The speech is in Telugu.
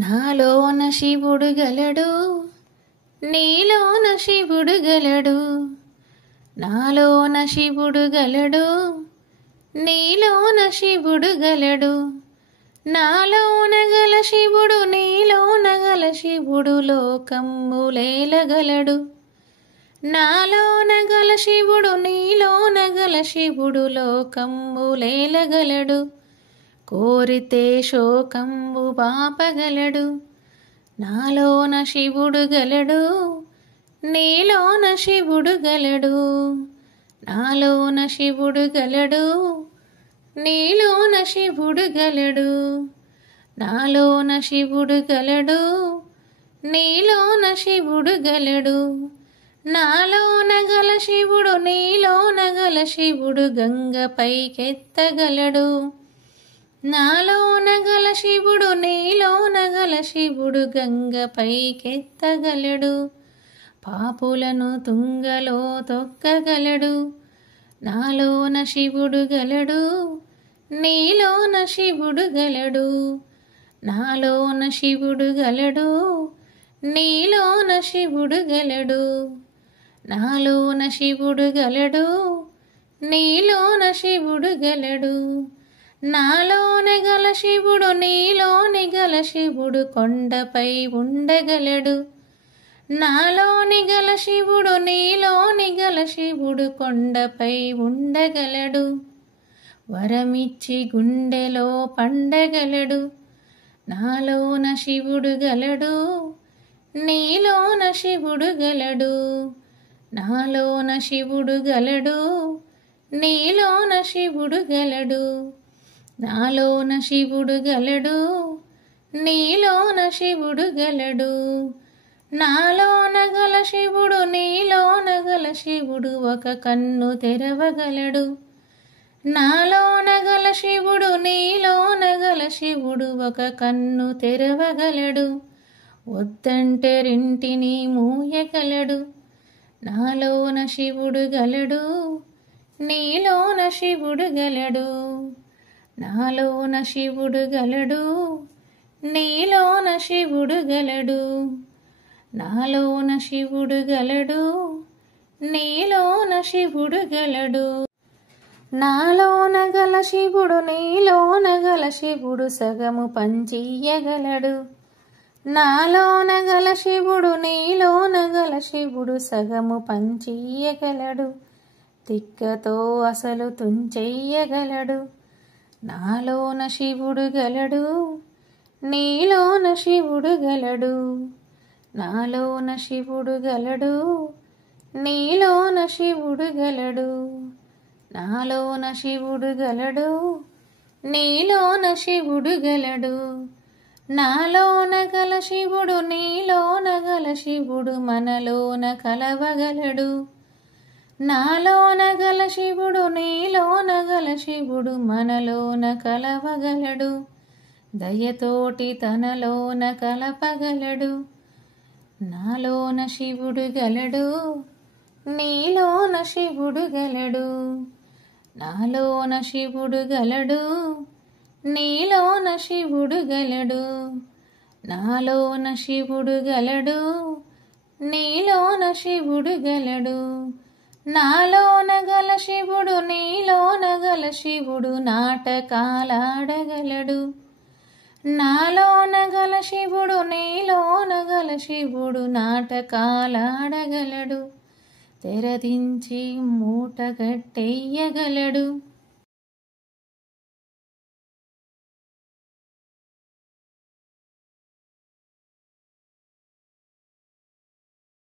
నాలోన శివుడు గలడు, నీలోన శివుడు గలడు. నాలోన శివుడు గలడు, నీలోన శివుడు గలడు. నాలోన గల శివుడు, నీలోన గల శివుడు లోకమ్ములేలగలడు. నాలోన గల శివుడు, నీలోన గల శివుడు లోకమ్ములేలగలడు. కోరితే శోకంబు పాపగలడు. నాలోన శివుడు గలడు, నీలోన శివుడు గలడు. నాలోన శివుడు గలడు, నీలోన శివుడు గలడు. నాలోన శివుడు గలడు, నీలోన శివుడు గలడు. నాలోన గల శివుడు, నీలోన గల శివుడు గంగపైకెత్తగలడు. నాలోన గల శివుడు, నీలోన గల శివుడు గంగపైకెత్తగలడు. పాపులను తుంగలో తొక్కగలడు. నాలోన శివుడు గలడు, నీలోన శివుడు గలడు. నాలోన శివుడు గలడు, నీలోన శివుడు గలడు. నాలోన శివుడు గలడు, నీలోన శివుడు గలడు. నాలోన గల శివుడు, నీలోని గల శివుడు కొండపై ఉండగలడు. నాలోని గల శివుడు, నీలోని గల శివుడు కొండపై ఉండగలడు. వరమిచ్చి గుండెలో పండగలడు. నాలోన శివుడు గలడు, నీలోన శివుడు గలడు. నాలోన శివుడు గలడు, నీలోన శివుడు గలడు. నాలోన శివుడు గలడు, నీలోన శివుడు గలడు. నాలోన గల శివుడు, నీలోన గల శివుడు ఒక కన్ను తెరవగలడు. నాలోన గల శివుడు, నీలోన గల శివుడు ఒక కన్ను తెరవగలడు. వద్దంటే రెంటిని మూయగలడు. నాలోన శివుడు గలడు, నీలోన శివుడు గలడు. నాలోన శివుడు గలడు, నీలోన శివుడు గలడు. నాలోన శివుడు గలడు, నీలోన శివుడు గలడు. నాలోన గల శివుడు, నీలోన గల శివుడు సగము పంచియ్యగలడు. నాలోన గల శివుడు, నీలోన గల శివుడు సగము పంచియ్యగలడు. తిక్కతో అసలు తుంచెయ్యగలడు. నాలోన శివుడు గలడు, నీలోన శివుడు గలడు. నాలోన శివుడు గలడు, నీలోన శివుడు గలడు. నాలోన శివుడు గలడు, నీలోన శివుడు గలడు. నాలోన గల శివుడు, నీలోన గల శివుడు మనలోన కలవగలడు. నాలోన గల శివుడు, నీలోన గల శివుడు మనలోన కలవగలడు. దయతోటి తనలోన కలపగలడు. నాలోన శివుడు గలడు, నీలోన శివుడు గలడు. నాలోన శివుడు గలడు, నీలోన శివుడు గలడు. నాలోన శివుడు గలడు, నీలోన శివుడు గలడు. నాలోన గల శివుడు, నీలోన గల శివుడు నాటకాలాడగలడు. నాలోన గల శివుడు, నీలోన గల శివుడు నాటకాలాడగలడు. తెరదించి మూటగట్టెయ్యగలడు.